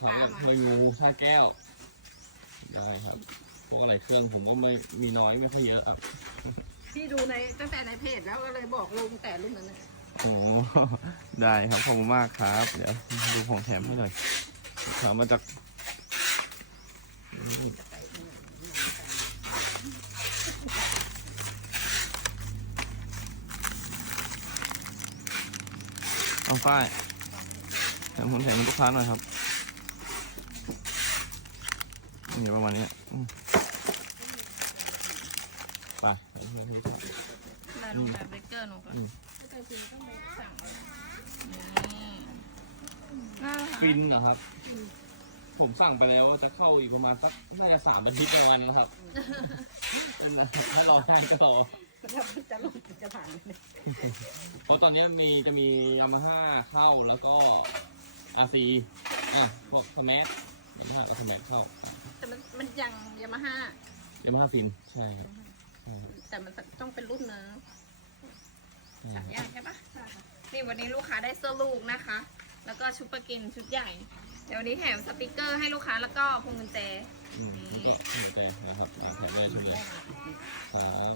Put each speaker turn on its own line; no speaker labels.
ลูกค้าแบบเคยงูท่าแก้ว ได้ครับ พวกอะไรเครื่องผมก็ไม่มีน้อยไม่ค่อยเยอะครับ
พี่ดูในตั้งแต่ในเพจแล้วก็เลยบอกลุงแต่รุ่นนั้นน่ะ
โอ้ได้ครับขอบคุณมากครับ เดี๋ยวดูของแถมให้หน่อยถามมาจากเอาฝ้ายแถมคนแถมให้ลูกค้าหน่อยครับ เดี๋ยวประมาณนี้อืมไป
ได้รูปแบบเบเกอร์หนูก่อน
อืม
ถ้าจะกินต้องไปสั่งเอานี่น่ารัก
ฟินเหรอครับ ผมสั่งไปแล้วว่าจะเข้าอีกประมาณสักน่าจะสามอาทิตย์ประมาณนั้นครับเป็นนะถ้ารอได้ก็รอ
แล้วจะลงจะผ่านเลย
เพราะตอนนี้มีจะมียามาฮ่าเข้าแล้วก็อาซีอะพวกสแมั ยามาฮ่ากับสแมัเข้า
แต่มันมันยังยามาฮ่ายา
มาฮ่าฟินใช่ครับใช่ครับ
แต่มันต้องเป็นรุ่นนะ
ใช่
สามอย่างใช่ปะนี่วันนี้ลูกค้าได้เสื้อลูกนะคะ แล้วก็ชุดประกินชุดใหญ่ เดี๋ยววันนี้แถมสติกเกอร์ให้ลูกค้าแล้วก็พวงกุญแจ
อืมนี่ก็หัวใจนะครับอะแถมเลยชุดเลยครับ